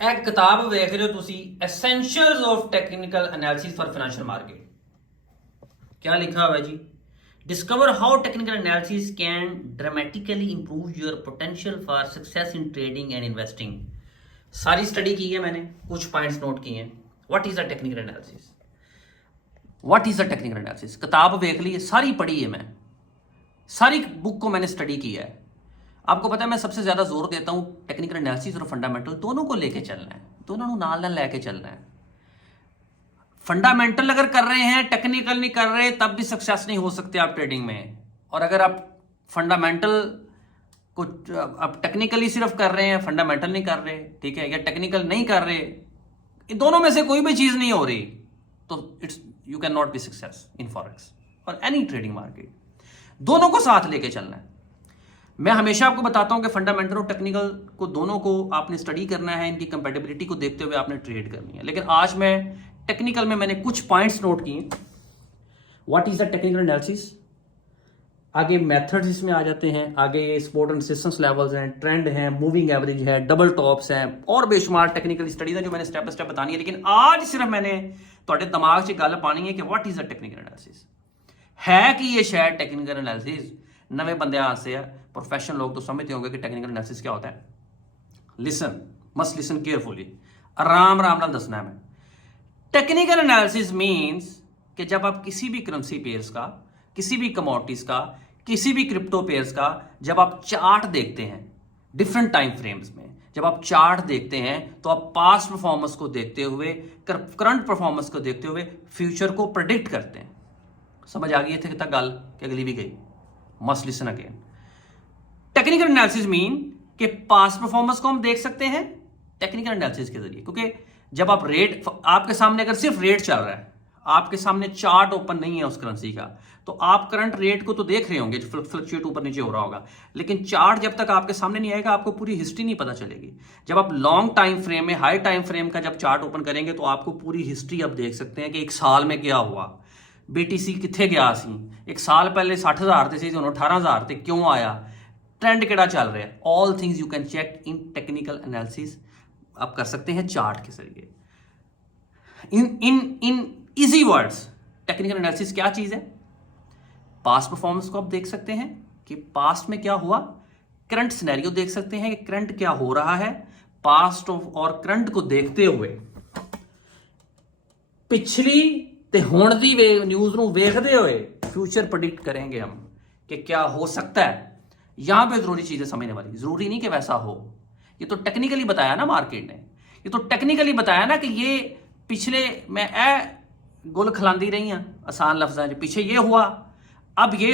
एक किताब वेख रहे हो तुसी essentials of technical analysis for financial market. क्या लिखा हुआ है जी? Discover how technical analysis can dramatically improve your potential for success in trading and investing. सारी स्टडी की है मैंने, कुछ पॉइंट्स नोट किए हैं। What is the technical analysis? What is the technical analysis? किताब देख ली है, सारी पढ़ी है, मैं सारी बुक को मैंने स्टडी किया है। आपको पता है मैं सबसे ज्यादा जोर देता हूं टेक्निकल एनालिसिस और फंडामेंटल दोनों को लेके चलना है, दोनों को नाल नाल लेके चलना है। फंडामेंटल अगर कर रहे हैं, टेक्निकल नहीं कर रहे, तब भी सक्सेस नहीं हो सकते आप ट्रेडिंग में। और अगर आप फंडामेंटल को आप टेक्निकली सिर्फ कर रहे हैं, फंडामेंटल नहीं कर रहे, ठीक है, या टेक्निकल नहीं कर रहे, इन दोनों में से कोई भी चीज नहीं हो रही, तो it's you can not be success in forex और एनी ट्रेडिंग मार्केट। दोनों को साथ लेके चलना है। मैं हमेशा आपको बताता हूं कि फंडामेंटल और टेक्निकल को दोनों को आपने स्टडी करना है, इनकी कंपैटिबिलिटी को देखते हुए आपने ट्रेड करनी है। लेकिन आज मैं टेक्निकल में मैंने कुछ पॉइंट्स नोट किए। What is the technical analysis, आगे मेथड्स इसमें आ जाते हैं, आगे सपोर्ट एंड रेजिस्टेंस लेवल्स हैं, ट्रेंड है, मूविंग एवरेज है, डबल टॉप्स हैं और बेशुमार टेक्निकल स्टडीज हैं जो मैंने स्टेप बाय स्टेप बतानी है। लेकिन आज सिर्फ मैंने ਤੁਹਾਡੇ दिमाग से गल पानी है कि what is the technical analysis. है कि ये शायद टेक्निकल एनालिसिस नवे बंदे से है, प्रोफेशनल लोग तो समझते होंगे कि टेक्निकल एनालिसिस क्या होता है। लिसन, मस्ट लिसन केयरफुली, आराम आराम नाल दसना है मैं। टेक्निकल एनालिसिस मींस कि जब आप किसी भी करेंसी पेयर्स का, किसी भी कमोडिटीज का, किसी भी क्रिप्टो पेयर्स का जब आप चार्ट देखते हैं डिफरेंट टाइम फ्रेम्स में, जब आप चार्ट देखते हैं तो आप पास्ट परफॉर्मेंस को देखते हुए, करंट परफॉर्मेंस को देखते हुए फ्यूचर को प्रेडिक्ट करते हैं। समझ आ गई थे तक गल कि अगली भी गई? Must listen again. Technical analysis mean कि पास्ट परफॉर्मेंस को हम देख सकते हैं टेक्निकल एनालिसिस के जरिए, क्योंकि जब आप रेट, आपके सामने अगर सिर्फ रेट चल रहा है, आपके सामने चार्ट ओपन नहीं है उस करेंसी का, तो आप करंट रेट को तो देख रहे होंगे, फ्लक्चुएट ऊपर नीचे हो रहा होगा, लेकिन चार्ट जब तक आपके सामने नहीं आएगा आपको पूरी हिस्ट्री नहीं पता चलेगी। जब आप लॉन्ग टाइम फ्रेम में, हाई टाइम फ्रेम का जब चार्ट ओपन करेंगे तो आपको पूरी हिस्ट्री आप देख सकते हैं कि एक साल में क्या हुआ, BTC कितने गया सी, एक साल पहले 60,000 थे, 18,000 थे, क्यों आया, ट्रेंड केड़ा चल रहा है। All things you can check in technical analysis, आप कर सकते हैं चार्ट के जरिए। In easy words, technical analysis क्या चीज है? पास्ट परफॉर्मेंस को आप देख सकते हैं कि पास्ट में क्या हुआ, करंट सिनेरियो देख सकते हैं कि करंट क्या हो रहा है, पास्ट और करंट को देखते हुए पिछली ते हुण दी न्यूज़ ਨੂੰ ਵੇਖਦੇ हुए फ्यूचर प्रेडिक्ट करेंगे हम कि क्या हो सकता है। यहां पे जरूरी चीजें समझने वाली, जरूरी नहीं कि वैसा हो, ये तो टेक्निकली बताया ना मार्केट ने, ये तो टेक्निकली बताया ना कि ये पिछले मैं गुल खिलांदी रही हैं आसान लफ्ज़ों में, पीछे ये हुआ, अब ये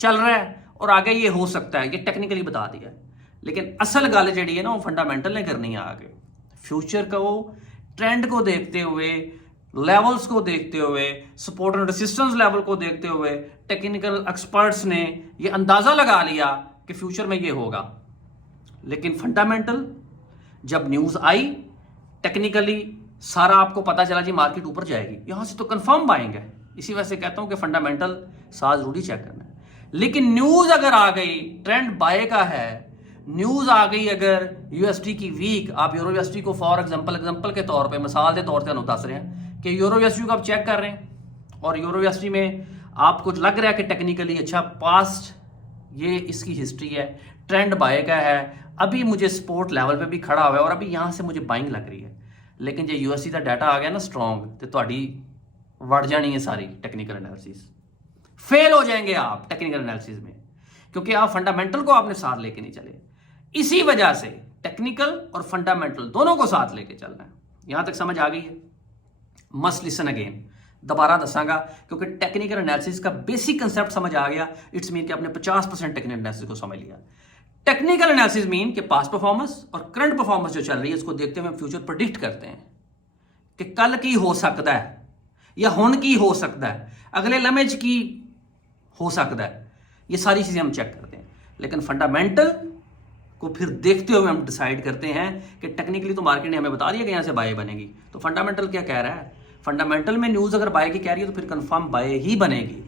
चल रहा है और आगे ये हो सकता है, ये टेक्निकली बता दिया। लेकिन असल गल जी है ना वो फंडामेंटल ने करनी है। आगे फ्यूचर को, ट्रेंड को देखते हुए, लेवल्स को देखते हुए, सपोर्ट एंड रेजिस्टेंस लेवल को देखते हुए टेक्निकल एक्सपर्ट्स ने ये अंदाजा लगा लिया कि फ्यूचर में ये होगा। लेकिन फंडामेंटल, जब न्यूज़ आई, टेक्निकली सारा आपको पता चला जी मार्केट ऊपर जाएगी, यहां से तो कंफर्म बाइंग है। इसी वजह से कहता हूं कि फंडामेंटल साथ जरूरी चेक करना है। लेकिन न्यूज़ अगर आ गई ट्रेंड बाय का है, न्यूज़ आ गई अगर यूएसडी की वीक, आप यूरो यूएसडी को फॉर एग्जांपल के तौर पे, मिसाल के तौर पर दस रहे हैं कि यूरो यूएसडी को आप चेक कर रहे हैं और यूरो यूएसडी में आपको लग रहा है कि टेक्निकली अच्छा पास्ट ये इसकी हिस्ट्री है, ट्रेंड बाय का है, अभी मुझे सपोर्ट लेवल पे भी खड़ा हुआ है और अभी यहां से मुझे बाइंग लग रही है। लेकिन जो यूएसडी का डाटा आ गया ना स्ट्रॉन्ग, तो ਤੁਹਾਡੀ वड़ जानी है सारी टेक्निकल एनालिसिस, फेल हो जाएंगे आप टेक्निकल एनालिसिस में, क्योंकि आप फंडामेंटल को आपने साथ लेके नहीं चले। इसी वजह से टेक्निकल और फंडामेंटल दोनों को साथ लेके चलना है। यहां तक समझ आ गई है? मस्ट लिसन अगेन, दोबारा दसांगा क्योंकि टेक्निकल एनालिसिस का बेसिक कंसेप्ट समझ आ गया, इट्स मीन कि आपने 50% टेक्निकल एनालिसिस को समझ लिया। टेक्निकल एनालिसिस मीन कि पास्ट परफॉर्मेंस और करंट परफॉर्मेंस जो चल रही है इसको देखते हुए फ्यूचर प्रेडिक्ट करते हैं कि कल की हो सकता है या हुण की हो सकता है, अगले लम्हे की हो सकता है, ये सारी चीजें हम चेक करते हैं। लेकिन फंडामेंटल को फिर देखते हुए हम डिसाइड करते हैं कि टेक्निकली तो मार्केट ने हमें बता दिया कि यहां से बाय बनेगी, तो फंडामेंटल क्या कह रहा है। फंडामेंटल में न्यूज़ अगर बाय की कह रही है तो फिर कंफर्म बाय ही बनेगी।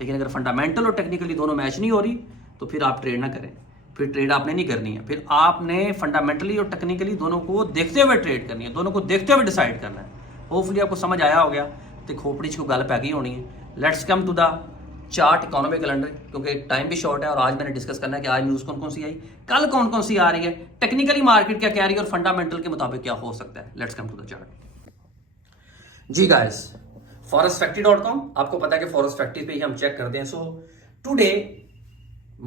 लेकिन अगर फंडामेंटल और टेक्निकली दोनों मैच नहीं हो रही तो फिर आप ट्रेड ना करें। फिर ट्रेड आपने नहीं करनी है, फिर आपने फंडामेंटली और टेक्निकली दोनों को देखते हुए ट्रेड करनी है, दोनों को देखते हुए डिसाइड करना है। होपफुली आपको समझ आया हो गया तो खोपड़ी को गल पै गई होनी है। Let's come to the chart economy calendar, क्योंकि टाइम भी शॉर्ट है और आज मैंने डिस्कस करना है कि आज न्यूज़ कौन कौन सी आई, कल कौन कौन सी आ रही है, टेक्निकली मार्केट क्या कह रही है और फंडामेंटल के मुताबिक क्या हो सकता है। Let's come to the chart. जी गाइस, forexfactory.com, आपको पता है कि फॉरेक्स फैक्ट्री पे ही हम चेक करते हैं। So today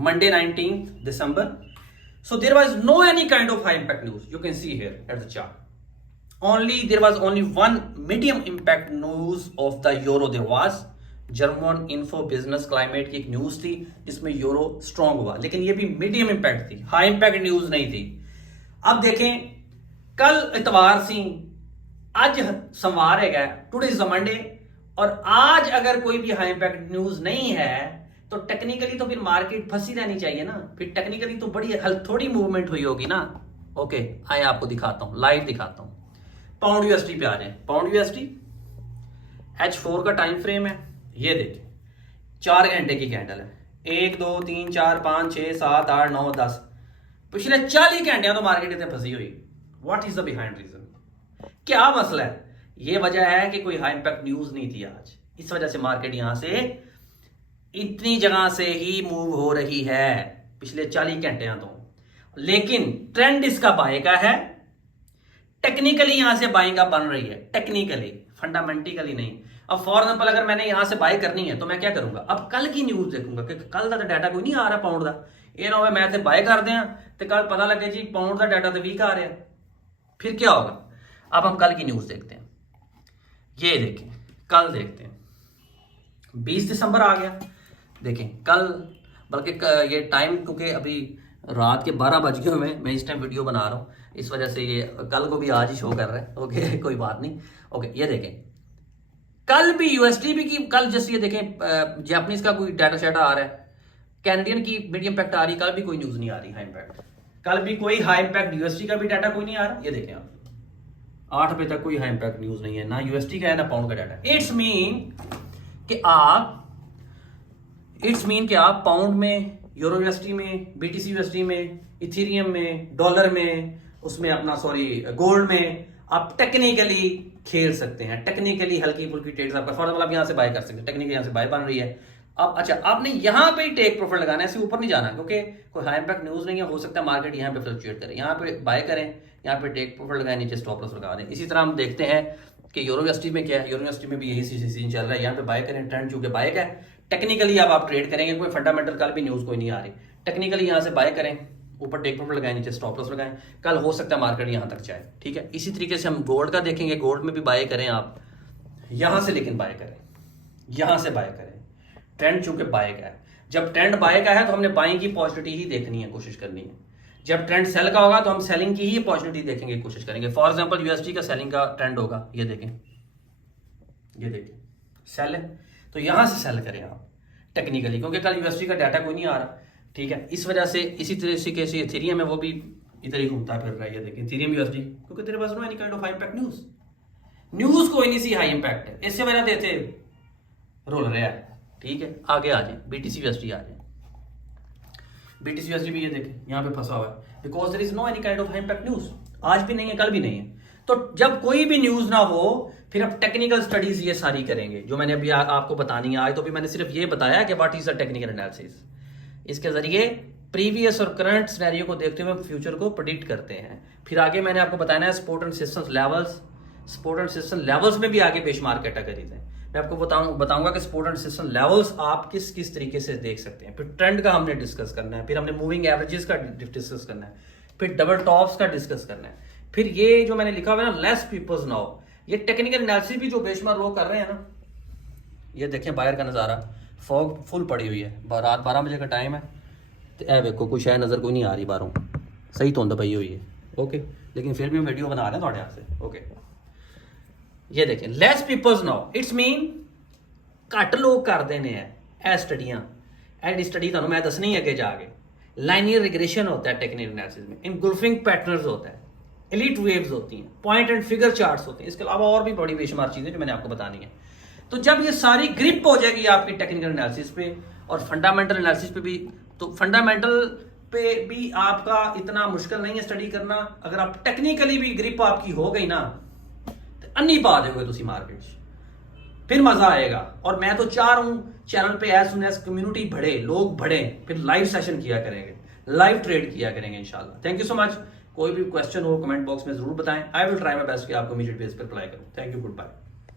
Monday 19th December, so there was no any kind of high impact news. You can see here at the chart. There was only one medium impact news of the euro. There was German Info Business Climate की एक news थी जिसमें euro strong हुआ, लेकिन ये भी medium impact थी, high impact news नहीं थी। अब देखें, कल इतवार सी, आज सोमवार है, टुडे इज मंडे, और आज अगर कोई भी हाई इंपैक्ट न्यूज नहीं है तो टेक्निकली तो फिर मार्केट फंसी रहनी चाहिए ना, फिर टेक्निकली तो बड़ी थोड़ी मूवमेंट हुई होगी ना। ओके, आए आपको दिखाता हूं, लाइव दिखाता हूं। पाउंड यूएसडी पे आ जाए। पाउंड यूएसडी H4 का टाइम फ्रेम है, ये देखिए 4 घंटे की कैंडल है, 1 2 3 4 5 6 7 8 9 10, पिछले 40 घंटे तो मार्केट इतने फंसी हुई। What is the behind reason, क्या मसला है? ये वजह है कि कोई हाई इंपैक्ट न्यूज नहीं थी आज, इस वजह से मार्केट यहां से इतनी जगह से ही मूव हो रही है पिछले 40 घंटे तो। लेकिन ट्रेंड इसका बाय का है, टेक्निकली यहां से बाइंग बन रही है, टेक्निकली, फंडामेंटिकली नहीं। अब फॉर एग्जांपल अगर मैंने यहां से बाय करनी है तो मैं क्या करूंगा, अब कल की न्यूज देखूंगा कि कल का डाटा कोई नहीं आ रहा पाउंड का, ये ना हो मैं इतने बाय कर दिया तो कल पता लगे जी पाउंड का डाटा तो वीक आ रहा है, फिर क्या होगा। अब हम कल की न्यूज देखते हैं, ये देखें, कल देखते हैं, 20 दिसंबर आ गया। देखें कल, बल्कि ये टाइम क्योंकि अभी रात के 12 बज गए हुए, मैं इस टाइम वीडियो बना रहा हूँ, इस वजह से ये कल को भी आज ही शो कर रहा है। ओके कोई बात नहीं। ओके ये देखें, कल भी यूएसडी भी की, कल जैसे ये देखें जापानीज का कोई डाटा शेटा आ रहा है, कैनेडियन की मीडियम इम्पैक्ट आ रही, कल भी कोई न्यूज नहीं आ रही हाई इम्पैक्ट, कल भी कोई हाई इम्पैक्ट यूएसडी का भी डाटा कोई नहीं आ रहा। ये देखें आप 8 बजे तक कोई हाई इम्पैक्ट न्यूज नहीं है, ना यूएसडी का है ना पाउंड का डाटा। इट्स मीन कि आप पाउंड में, यूरो यूएसडी में, बीटीसी यूएसडी में, इथेरियम में, डॉलर में, उसमें अपना गोल्ड में आप टेक्निकली खेल सकते हैं, टेक्निकली हल्की फुल्की ट्रेड्स आपका, फॉर एग्जांपल आप यहां से बाय कर सकते हैं, टेक्निकली यहां से बाय बन रही है। अब अच्छा, आपने यहां पे टेक प्रॉफिट लगाना है, ऐसे ऊपर नहीं जाना, क्योंकि कोई हाई इंपैक्ट न्यूज नहीं है, हो सकता है मार्केट यहां पे फ्लक्चुएट करे, यहां पे बाय करें, यहां पे टेक प्रॉफिट लगाएं, नीचे स्टॉप लॉस लगा दें। इसी तरह हम देखते हैं कि यूरो यूएसडी में क्या है, यूरो यूएसडी में भी यही सीजन चल रहा है, यहां पे बाय करें, ट्रेंड चूंकि बाय का है, टेक्निकली अब आप ट्रेड करेंगे, कोई फंडामेंटल कल भी न्यूज कोई नहीं आ रही, टेक्निकली यहां से बाय करें, ऊपर टेक प्रॉफिट लगाएं, नीचे स्टॉप लॉस लगाएं, कल हो सकता है मार्केट यहां तक जाए। ठीक है, इसी तरीके से हम गोल्ड का देखेंगे, गोल्ड में भी बाय करें आप यहां से, लेकिन बाय करें, यहां से बाय करें, ट्रेंड चूंकि बाय का है, जब ट्रेंड बाय का है तो हमने बाइंग की पॉजिटिविटी ही देखनी है, कोशिश करनी है। जब ट्रेंड सेल का होगा तो हम सेलिंग की ही पॉजिटिविटी देखेंगे, कोशिश करेंगे। फॉर एग्जांपल यूएसडी का सेलिंग का ट्रेंड होगा, ये देखें, ये देखें सेल है, तो यहां से सेल करें आप टेक्निकली, क्योंकि कल यूएसडी का डाटा कोई नहीं आ रहा। ठीक है, इस वजह से इसी तरीके से इथेरियम है, वो भी इधर ही घूमता फिर रहा है, ये देखें इथेरियम यूएसडी, क्योंकि तेरे पास no any kind of high impact news कोई नहीं सी हाई इंपैक्ट है, इससे वजह देते रोल रहा है। ठीक है, आगे आ जाए, बीटीसी यूएसडी आ जाए, बीटीसी यूएसडी भी ये देखें यहां पे फंसा हुआ है, because there is no any kind of high impact news, आज भी नहीं है, कल भी नहीं है। तो जब कोई भी न्यूज ना हो फिर अब टेक्निकल स्टडीज ये सारी करेंगे जो मैंने अभी आपको बतानी है। आज तो भी मैंने सिर्फ ये बताया कि what is the technical analysis, इसके जरिए प्रीवियस और करंट सिनेरियो को देखते हुए फ्यूचर को प्रेडिक्ट करते हैं। फिर आगे मैंने आपको बताना है support and resistance levels, support and resistance levels में भी आगे बेंचमार्क कैटेगरी है, मैं आपको बताऊंगा कि सपोर्ट एंड रेजिस्टेंस लेवल्स आप किस किस तरीके से देख सकते हैं। फिर ट्रेंड का हमने डिस्कस करना है, फिर हमने मूविंग एवरेजेस का डिस्कस करना है, फिर डबल टॉप्स का डिस्कस करना है, फिर ये जो मैंने लिखा हुआ है ना लेस पीपल्स नाउ, ये टेक्निकल एनालिसिस भी जो बेंचमार्क वो कर रहे हैं ना, ये देखें बाहर का नज़ारा, फॉग फुल पड़ी हुई है, रात 12 बजे का टाइम है, तो ए देखो कोई शायद नज़र कोई नहीं आ रही बाहरों, सही धुंध पई हुई है। ओके, लेकिन फिर भी हम वीडियो बना रहे हैं थोड़े आपसे। ओके, ये देखें less peoples now, it's mean घट लोग कर देने हैं ए स्टडियां, एंड स्टडी ਤੁਹਾਨੂੰ मैं दसनी है अगे जाके, लाइनियर रिग्रेशन होता है टेक्निकल एनालिसिस में, इनगुल्फिंग पैटर्न्स होता है, एलीट वेव्स होती हैं, पॉइंट एंड फिगर चार्ट्स होते हैं, इसके अलावा और भी बड़ी बेशुमार चीजें जो मैंने आपको बतानी है। तो जब ये सारी ग्रिप हो जाएगी आपकी टेक्निकल एनालिसिस पे और फंडामेंटल एनालिसिस पे भी, तो फंडामेंटल पे भी आपका इतना मुश्किल नहीं है स्टडी करना। अगर आप टेक्निकली भी ग्रिप आपकी हो गई ना तो अन्नी पा दोगे तुसी मार्केट, फिर मजा आएगा। और मैं तो चाह रहा हूं चैनल पे एज सुन एज कम्युनिटी बढ़े, लोग बढ़े, फिर लाइव सेशन किया करेंगे, लाइव ट्रेड किया करेंगे इंशाल्लाह। Thank you so much. कोई भी क्वेश्चन हो कमेंट बॉक्स में जरूर बताएं। I will try my best कि आपको इमीडिएट बेस पर रिप्लाई करूं। Thank you, good bye.